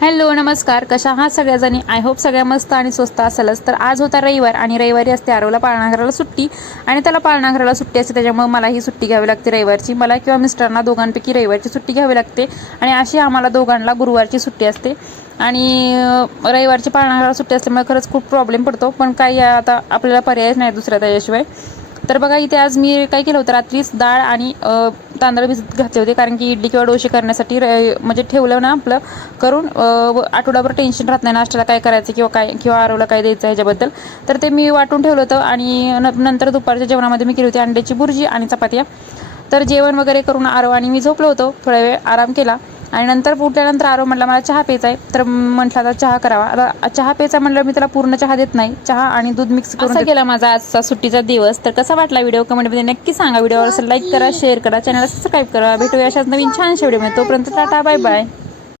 Hello नमस्कार, कशा आहात सगळ्याजणी? आय होप सगळ्या मस्त आणि स्वस्त असेलच. तर आज होता रविवार आणि रविवारी असते आरवला पाळणाघराला सुट्टी आणि त्याला पाळणाघराला सुट्टी असते, त्याच्यामुळे मला ही सुट्टी घ्यावी लागते रविवारची. मला किंवा मिस्टरांना दोघांपैकी रविवारची सुट्टी घ्यावी लागते आणि अशी आम्हाला दोघांना गुरुवारची सुट्टी असते. आणि रविवारची पाळणाघराला सुट्टी असल्यामुळे खरंच खूप प्रॉब्लेम पडतो, पण काही आता आपल्याला पर्यायच नाही दुसऱ्या त्याच्याशिवाय. तर बघा इथे आज मी काय केलं होतं, रात्रीच डाळ आणि तांदूळ भिजत घातले होते, कारण की इडली किंवा डोसे करण्यासाठी म्हणजे ठेवलं ना आपलं करून आठवडाभर टेन्शन राहत नाही नाश्त्याला काय करायचं किंवा आरवला काय द्यायचं ह्याच्याबद्दल. तर ते मी वाटून ठेवलं होतं आणि नंतर दुपारच्या जेवणामध्ये मी केली होती अंड्याची भुर्जी आणि चपात्या. तर जेवण वगैरे करून आरव आणि मी झोपलो होतो, थोडा वेळ आराम केला आणि नंतर उठल्यानंतर आरव म्हटला मला चहा प्यायचा आहे. तर म्हटलं आता चहा करावा. आता चहा प्यायचा म्हटलं मी त्याला पूर्ण चहा देत नाही, चहा आणि दूध मिक्स करून. असा गेला माझा आजचा सुट्टीचा दिवस. तर कसा वाटला व्हिडिओ कमेंटमध्ये नक्की सांगा. व्हिडिओवर लाईक करा, शेअर करा, चॅनलला सबस्क्राईब करा. भेटूया अशाच नवीन छानशा व्हिडिओमध्ये. तोपर्यंत टाटा, बाय बाय.